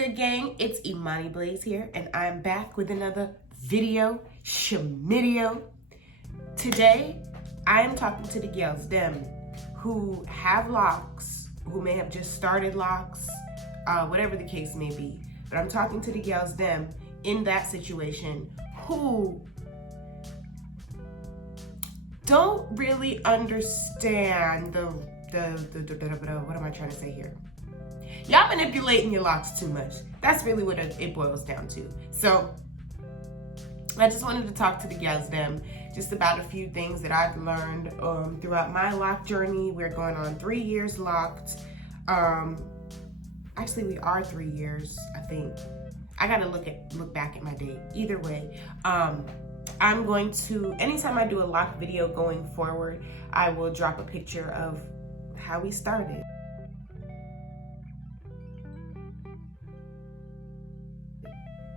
good, gang? It's Imani Blaze here, and I'm back with another video, shamidio. Today, I am talking to the girls, them, who have locks, who may have just started locks, whatever the case may be. But I'm talking to the girls, them, in that situation, who don't really understand what am I trying to say here? Y'all manipulating your locks too much. That's really what it boils down to. So I just wanted to talk to the gals them just about a few things that I've learned throughout my lock journey. We're going on 3 years locked. Actually, we are 3 years, I think. I gotta look back at my date. Either way, I'm going to, anytime I do a lock video going forward, I will drop a picture of how we started.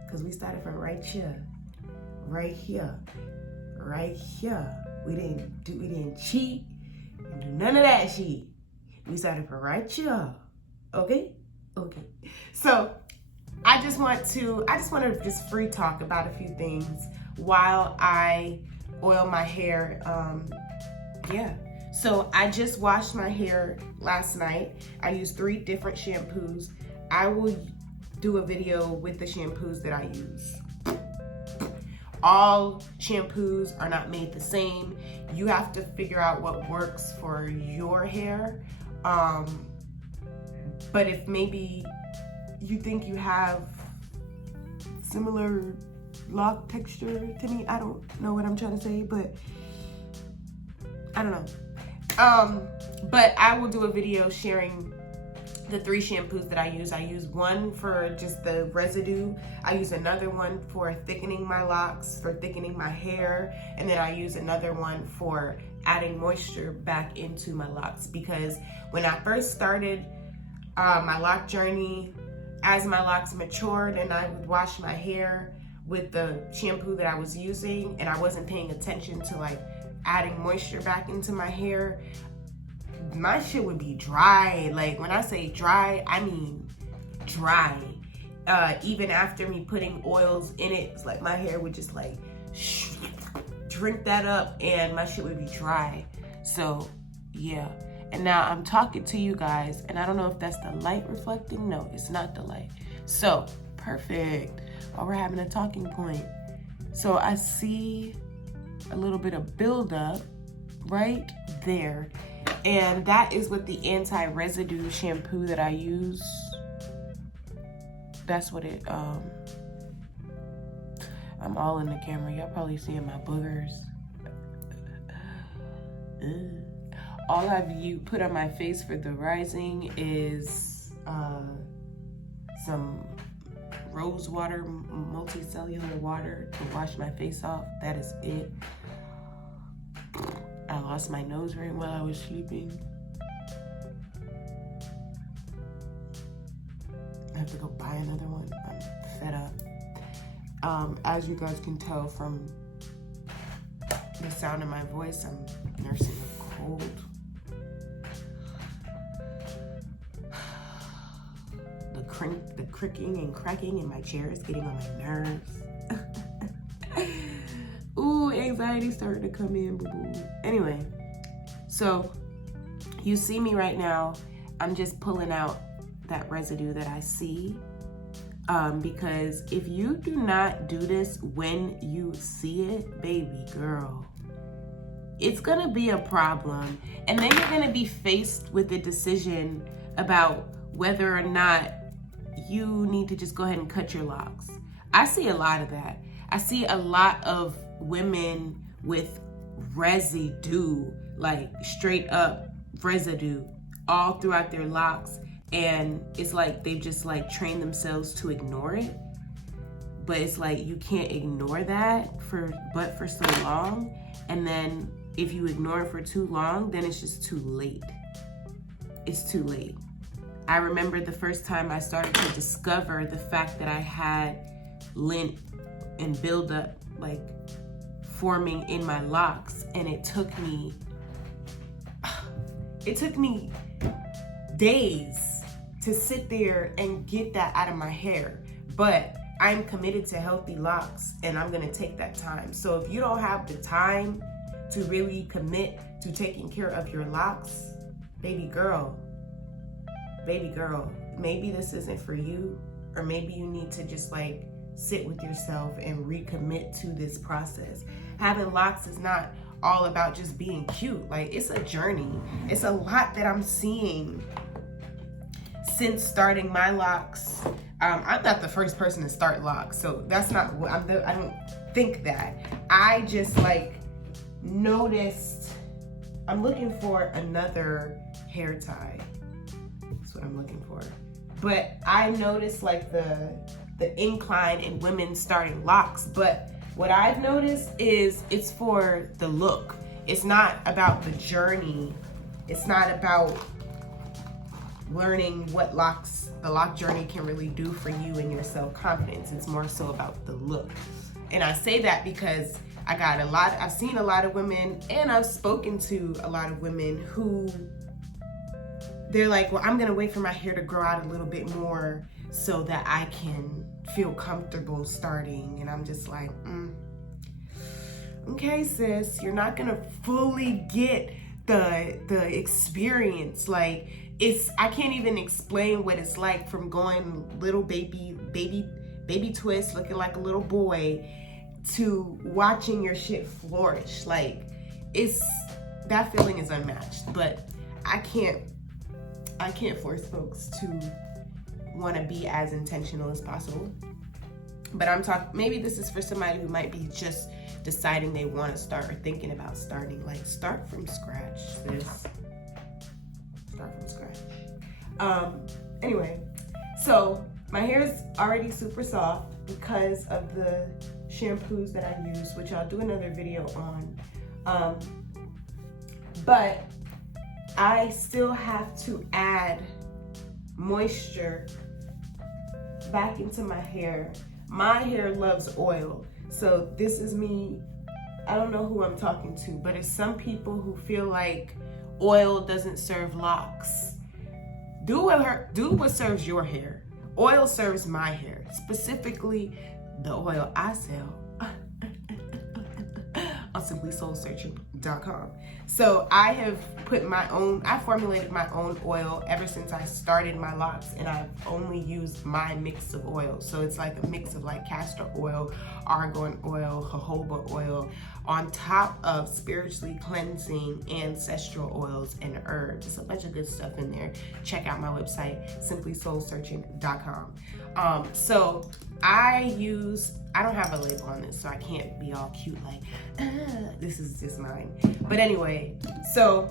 Because we started from right here, right here, right here. We didn't cheat and do none of that shit. We started from right here. Okay? Okay. So I just want to just free talk about a few things while I oil my hair. Yeah. So I just washed my hair last night. I used 3 different shampoos. I will do a video with the shampoos that I use. All shampoos are not made the same. You have to figure out what works for your hair. But if maybe you think you have similar lock texture to me, I don't know what I'm trying to say, but I don't know. But I will do a video sharing the 3 shampoos that I use. I use one for just the residue. I use another one for thickening my locks, for thickening my hair. And then I use another one for adding moisture back into my locks. Because when I first started my lock journey, as my locks matured and I would wash my hair with the shampoo that I was using and I wasn't paying attention to like adding moisture back into my hair, my shit would be dry. Like when I say dry, I mean dry. Even after me putting oils in it, it's like my hair would just like drink that up and my shit would be dry. So yeah. And now I'm talking to you guys and I don't know if that's the light reflecting. No, it's not the light. So perfect. While we're having a talking point. So I see a little bit of buildup right there. And that is with the anti-residue shampoo that I use. That's what it, I'm all in the camera. Y'all probably seeing my boogers. All I've put on my face for the rising is some rose water, multicellular water to wash my face off. That is it. I lost my nose ring while I was sleeping. I have to go buy another one. I'm fed up. As you guys can tell from the sound of my voice, I'm nursing a cold. The cricking and cracking in my chair is getting on my nerves. Ooh, anxiety started to come in, boo-boo. Anyway, so you see me right now. I'm just pulling out that residue that I see. Because if you do not do this when you see it, baby girl, it's gonna be a problem. And then you're gonna be faced with the decision about whether or not you need to just go ahead and cut your locks. I see a lot of that. I see a lot of women with residue, like straight up residue all throughout their locks. And it's like they've just like trained themselves to ignore it. But it's like you can't ignore that for so long. And then if you ignore it for too long, then it's just too late. It's too late. I remember the first time I started to discover the fact that I had lint and buildup like forming in my locks, and it took me days to sit there and get that out of my hair. But I'm committed to healthy locks, and I'm gonna take that time. So if you don't have the time to really commit to taking care of your locks, baby girl, maybe this isn't for you, or maybe you need to just like sit with yourself and recommit to this process. Having locks is not all about just being cute. Like, it's a journey. It's a lot that I'm seeing since starting my locks. I'm not the first person to start locks, so that's not what I don't think that. I just like noticed, I'm looking for another hair tie. That's what I'm looking for. But I noticed like the incline in women starting locks. But what I've noticed is it's for the look. It's not about the journey. It's not about learning what the lock journey can really do for you and your self-confidence. It's more so about the look. And I say that because I've seen a lot of women, and I've spoken to a lot of women who, they're like, well, I'm gonna wait for my hair to grow out a little bit more so that I can feel comfortable starting. And I'm just like, okay, sis, you're not gonna fully get the experience. Like, I can't even explain what it's like from going little baby twist, looking like a little boy, to watching your shit flourish. Like, that feeling is unmatched. But I can't force folks to want to be as intentional as possible. But I'm talking, maybe this is for somebody who might be just deciding they want to start or thinking about starting. Like, start from scratch, sis. Start from scratch. Anyway, so my hair is already super soft because of the shampoos that I use, which I'll do another video on. But I still have to add moisture back into my hair. My hair loves oil. So this is me. I don't know who I'm talking to, but it's some people who feel like oil doesn't serve locks. Do what serves your hair. Oil serves my hair, specifically the oil I sell on simplysoulsearching.com. So I formulated my own oil ever since I started my locks, and I've only used my mix of oils. So it's like a mix of like castor oil, argan oil, jojoba oil, on top of spiritually cleansing ancestral oils and herbs. There's a bunch of good stuff in there. Check out my website, simplysoulsearching.com. So I don't have a label on this, so I can't be all cute like, this is just mine. But anyway, so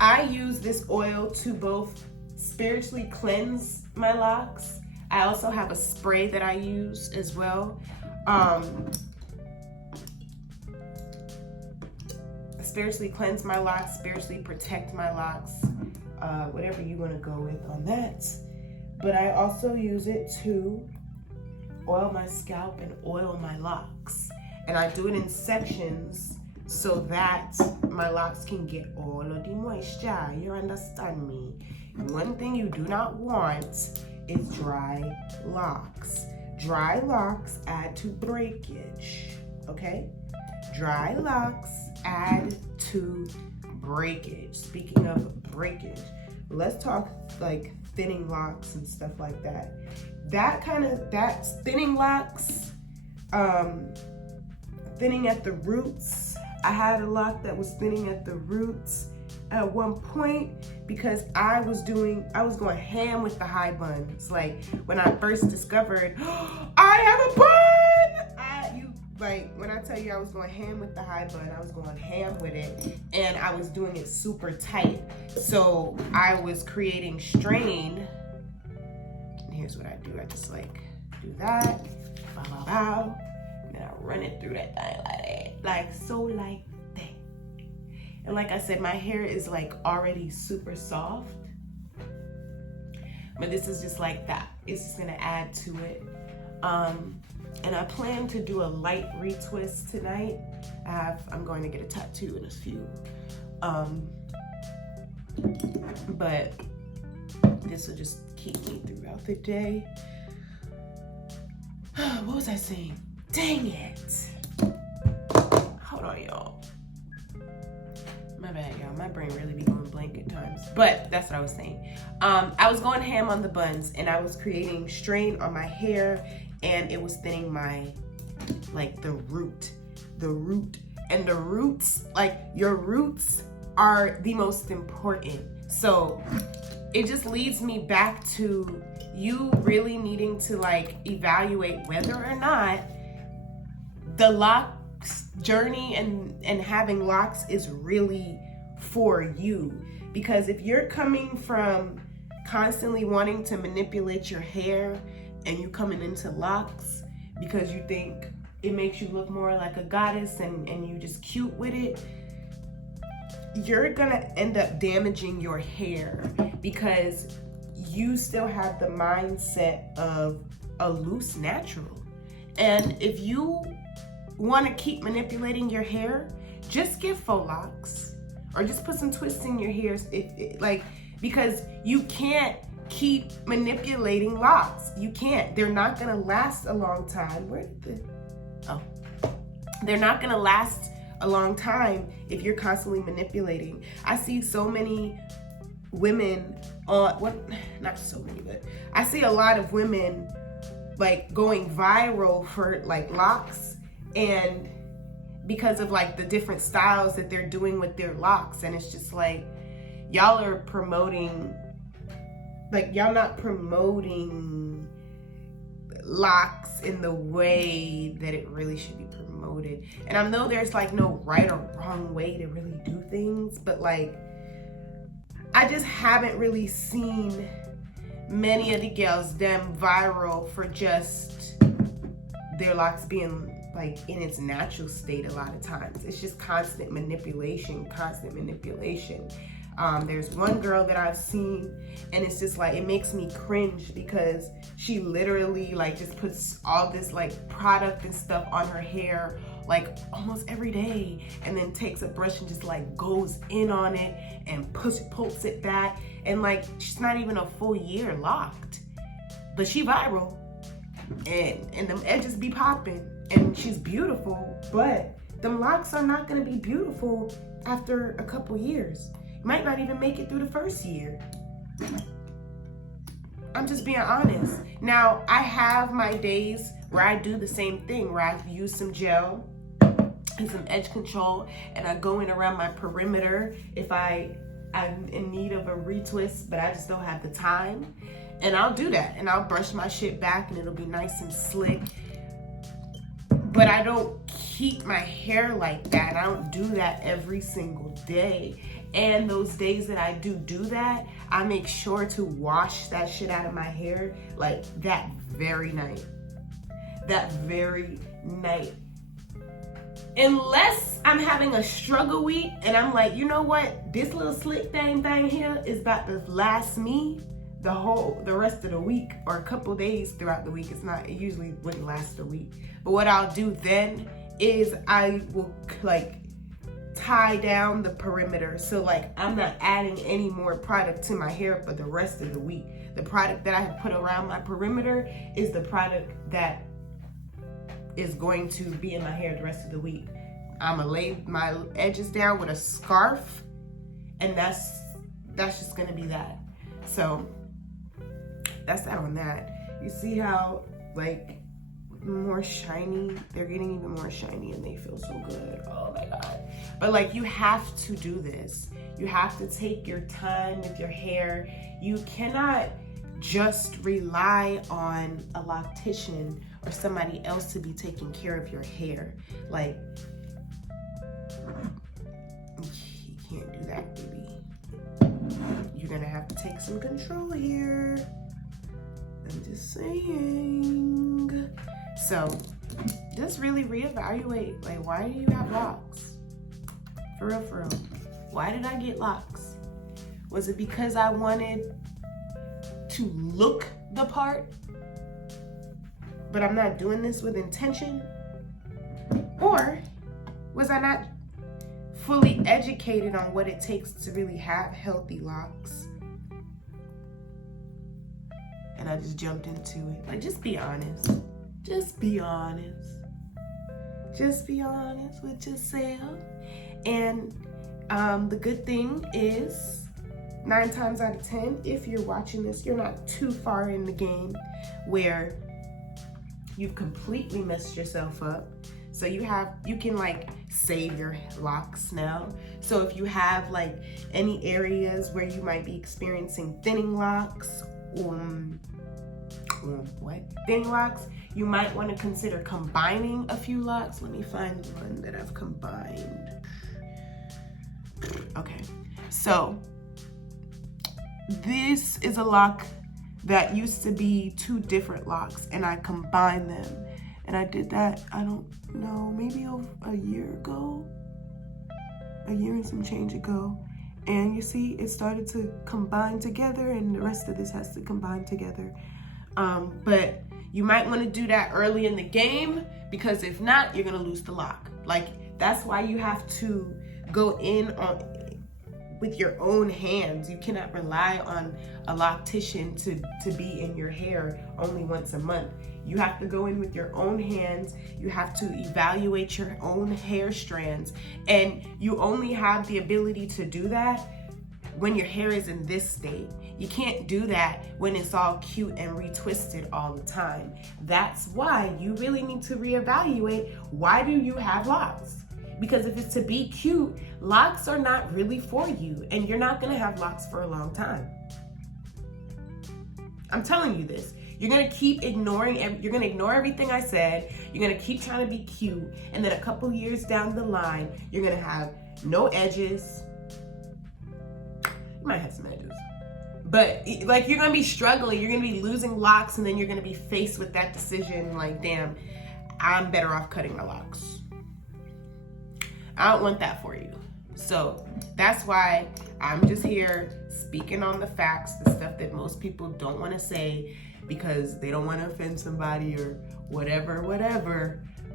I use this oil to both spiritually cleanse my locks. I also have a spray that I use as well. Spiritually cleanse my locks, spiritually protect my locks, whatever you want to go with on that. But I also use it to oil my scalp and oil my locks. And I do it in sections so that my locks can get all of the moisture. You understand me? One thing you do not want is dry locks. Dry locks add to breakage, okay? Dry locks add to breakage. Speaking of breakage, let's talk like thinning locks and stuff like that. That thinning locks, thinning at the roots. I had a lock that was thinning at the roots at one point because I was going ham with the high buns. Like, when I first discovered, I have a bun! When I tell you I was going ham with the high bun, I was going ham with it, and I was doing it super tight. So I was creating strain. And here's what I do. I just like do that, bow, bow, bow, and then I run it through that thing like so, like that. And like I said, my hair is like already super soft, but this is just like that. It's just gonna add to it. And I plan to do a light retwist tonight. I'm going to get a tattoo in a few. But this will just keep me throughout the day. What was I saying? Dang it. Hold on, y'all. My bad, y'all. My brain really be going blank at times. But that's what I was saying. I was going ham on the buns, and I was creating strain on my hair, and it was thinning my, like, the root. And the roots, like, your roots are the most important. So it just leads me back to you really needing to, like, evaluate whether or not the locks journey and having locks is really for you. Because if you're coming from constantly wanting to manipulate your hair and you coming into locks because you think it makes you look more like a goddess and you just cute with it, you're gonna end up damaging your hair because you still have the mindset of a loose natural. And if you want to keep manipulating your hair, just get faux locks or just put some twists in your hair, because you can't keep manipulating locks. You can't. They're not gonna last a long time. They're not gonna last a long time if you're constantly manipulating. I see so many women not so many, but I see a lot of women like going viral for like locks, and because of like the different styles that they're doing with their locks. And it's just like, y'all are promoting, like, y'all not promoting locks in the way that it really should be promoted. And I know there's like no right or wrong way to really do things, but like, I just haven't really seen many of the girls them viral for just their locks being like in its natural state. A lot of times it's just constant manipulation. There's one girl that I've seen, and it's just like, it makes me cringe because she literally like just puts all this like product and stuff on her hair like almost every day, and then takes a brush and just like goes in on it and pulls it back, and like she's not even a full year locked, but she viral, and them edges be popping, and she's beautiful, but them locks are not gonna be beautiful after a couple years. Might not even make it through the first year. I'm just being honest. Now, I have my days where I do the same thing, where I use some gel and some edge control, and I go in around my perimeter if I'm in need of a retwist, but I just don't have the time. And I'll do that, and I'll brush my shit back, and it'll be nice and slick. But I don't keep my hair like that. I don't do that every single day. And those days that I do that, I make sure to wash that shit out of my hair like that very night. Unless I'm having a struggle week and I'm like, you know what? This little slick thing here is about to last me the rest of the week, or a couple days throughout the week. It usually wouldn't last a week. But what I'll do then is I will like tie down the perimeter, so like I'm not adding any more product to my hair for the rest of the week. The product that I have put around my perimeter is the product that is going to be in my hair the rest of the week. I'm gonna lay my edges down with a scarf, and that's just gonna be that. So that's that on that. You see how like more shiny, they're getting even more shiny, and they feel so good. Oh my God. But like, you have to do this. You have to take your time with your hair. You cannot just rely on a loctician or somebody else to be taking care of your hair. Like, you can't do that, baby. You're gonna have to take some control here. I'm just saying. So just really reevaluate, like, why do you have locks? For real. Why did I get locks? Was it because I wanted to look the part, but I'm not doing this with intention? Or was I not fully educated on what it takes to really have healthy locks? and I just jumped into it. Like, just be honest. Just be honest. Just be honest with yourself. And the good thing is, 9 times out of 10, if you're watching this, you're not too far in the game where you've completely messed yourself up. So you can like save your locks now. So if you have like any areas where you might be experiencing thinning locks, thinning locks, you might want to consider combining a few locks. Let me find one that I've combined. Okay, so this is a lock that used to be 2 different locks, and I combined them. And I did that, I don't know, maybe a year ago, a year and some change ago. And you see, it started to combine together, and the rest of this has to combine together. But you might want to do that early in the game, because if not, you're gonna lose the lock. Like, that's why you have to go in with your own hands. You cannot rely on a loctician to be in your hair only once a month. You have to go in with your own hands. You have to evaluate your own hair strands. And you only have the ability to do that when your hair is in this state. You can't do that when it's all cute and retwisted all the time. That's why you really need to reevaluate, why do you have locks? Because if it's to be cute, locks are not really for you, and you're not gonna have locks for a long time. I'm telling you this. You're gonna keep ignoring, you're gonna ignore everything I said. You're gonna keep trying to be cute, and then a couple years down the line, you're gonna have no edges. You might have some edges, but like, you're gonna be struggling. You're gonna be losing locks, and then you're gonna be faced with that decision like, damn, I'm better off cutting my locks. I don't want that for you. So that's why I'm just here speaking on the facts, the stuff that most people don't want to say because they don't want to offend somebody or whatever.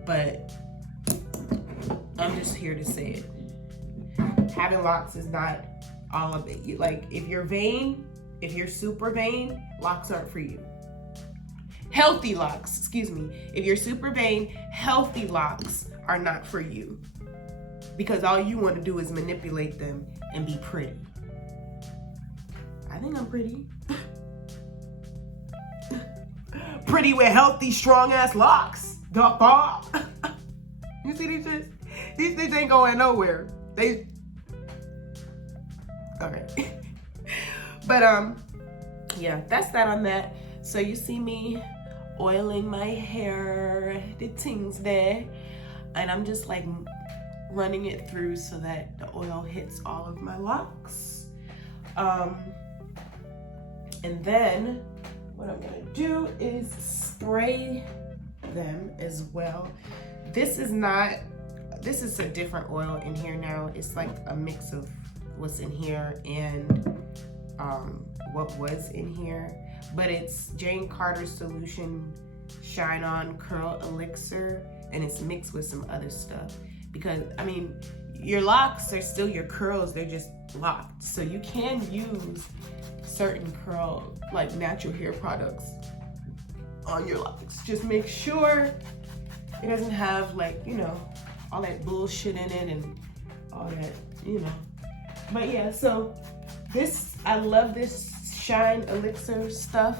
But I'm just here to say it. Having locks is not all of it. Like, if you're vain, if you're super vain, locks aren't for you. Healthy locks, excuse me. If you're super vain, healthy locks are not for you. Because all you want to do is manipulate them and be pretty. I think I'm pretty. Pretty with healthy, strong-ass locks. You see these things? These things ain't going nowhere. All right. But, yeah, that's that on that. So you see me oiling my hair, the things there. And I'm just like running it through so that the oil hits all of my locks. And then what I'm gonna do is spray them as well. This is a different oil in here now. It's like a mix of what's in here and what was in here. But it's Jane Carter's Solution Shine On Curl Elixir, and it's mixed with some other stuff. Because, I mean, your locks are still your curls, they're just locked. So you can use certain curl, like natural hair products on your locks. Just make sure it doesn't have, like, you know, all that bullshit in it and all that, you know. But yeah, so I love this Shine Elixir stuff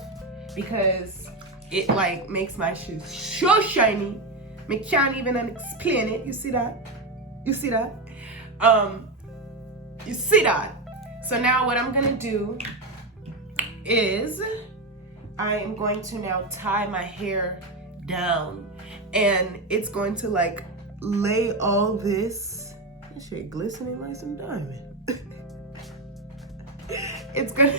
because it like makes my shoes so shiny. I can't even explain it. You see that? You see that? You see that? So now what I'm gonna do is I am going to now tie my hair down, and it's going to like lay all this. That shit glistening like some diamond. It's gonna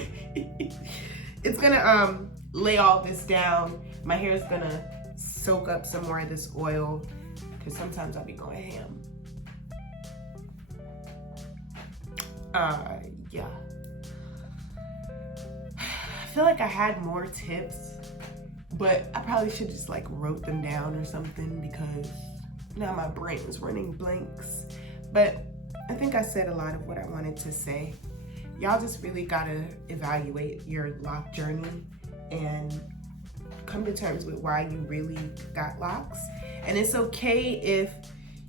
lay all this down. My hair is gonna soak up some more of this oil because sometimes I'll be going ham. Yeah. I feel like I had more tips, but I probably should just like wrote them down or something because now my brain is running blanks. But I think I said a lot of what I wanted to say. Y'all just really gotta evaluate your lock journey and come to terms with why you really got locks. And it's okay if,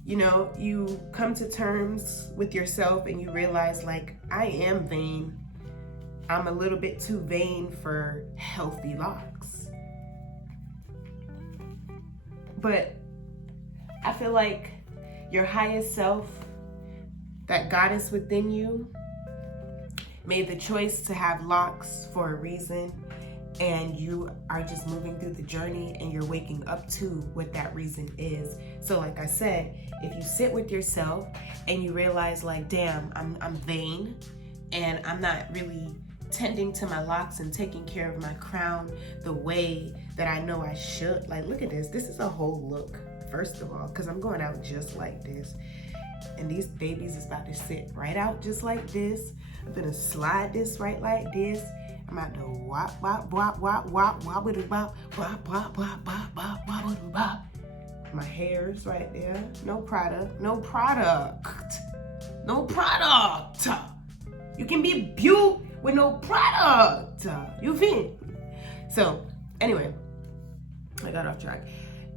you know, you come to terms with yourself and you realize, like, I am vain. I'm a little bit too vain for healthy locks. But I feel like your highest self, that goddess within you, made the choice to have locks for a reason, and you are just moving through the journey and you're waking up to what that reason is. So like I said, if you sit with yourself and you realize, like, damn, I'm vain and I'm not really tending to my locks and taking care of my crown the way that I know I should. Like, look at this. This is a whole look, first of all, because I'm going out just like this. And these babies is about to sit right out just like this. I'm gonna slide this right like this. I'm about to wop, wop, wop, wop, wop, wobbity wop, wop, wop, wop, wop, wop, wobbity wop. My hair's right there. No product, no product, no product. You can be beaut with no product. You feel? So anyway, I got off track.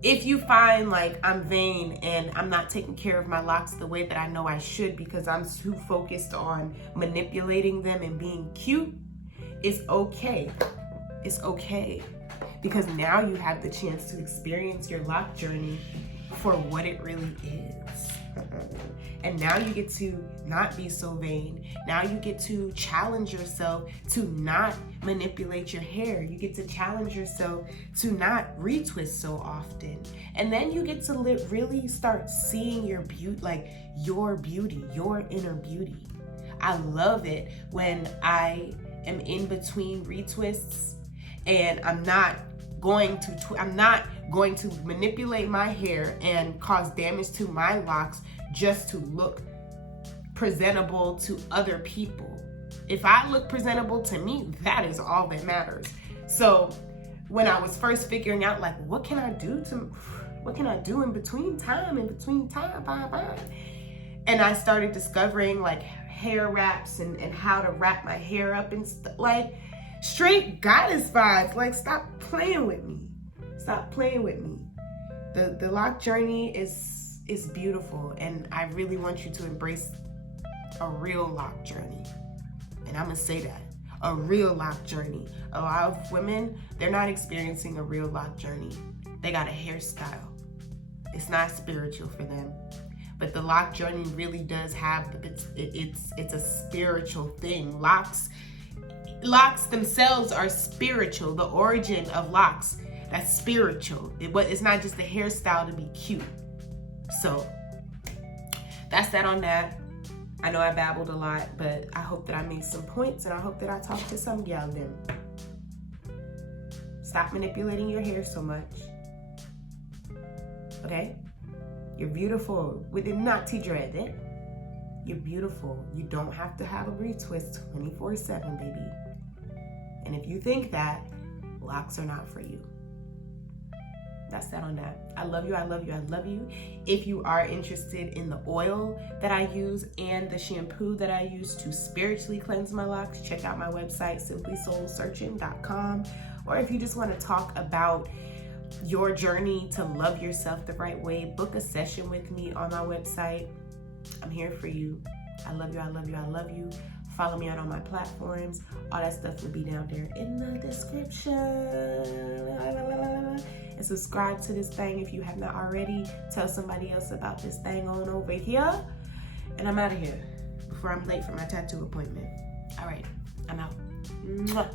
If you find like I'm vain and I'm not taking care of my locks the way that I know I should because I'm too focused on manipulating them and being cute, it's okay. It's okay. Because now you have the chance to experience your lock journey for what it really is. And now you get to not be so vain. Now you get to challenge yourself to not manipulate your hair. You get to challenge yourself to not retwist so often. And then you get to really start seeing your beauty, like your beauty, your inner beauty. I love it when I am in between retwists and I'm not going to manipulate my hair and cause damage to my locks just to look presentable to other people. If I look presentable to me, that is all that matters. So when I was first figuring out, like, what can I do in between time, and I started discovering like hair wraps and how to wrap my hair up and like straight goddess vibes. Like, stop playing with me. Stop playing with me. The lock journey is beautiful, and I really want you to embrace a real lock journey. And I'm gonna say that, a real lock journey. A lot of women, they're not experiencing a real lock journey. They got a hairstyle. It's not spiritual for them. But the lock journey really does have, it's a spiritual thing. Locks themselves are spiritual. The origin of locks, that's spiritual. It's not just a hairstyle to be cute. So that's that on that. I know I babbled a lot, but I hope that I made some points, and I hope that I talked to some gal them. Stop manipulating your hair so much. Okay? You're beautiful. We did not dread it. You're beautiful. You don't have to have a retwist 24/7, baby. And if you think that, locks are not for you. That's that on that. I love you, I love you, I love you. If you are interested in the oil that I use and the shampoo that I use to spiritually cleanse my locks, check out my website, simplysoulsearching.com. Or if you just want to talk about your journey to love yourself the right way, book a session with me on my website. I'm here for you. I love you, I love you, I love you. Follow me on all my platforms. All that stuff will be down there in the description. And subscribe to this thing if you have not already. Tell somebody else about this thing on over here. And I'm out of here before I'm late for my tattoo appointment. All right, I'm out. Mwah.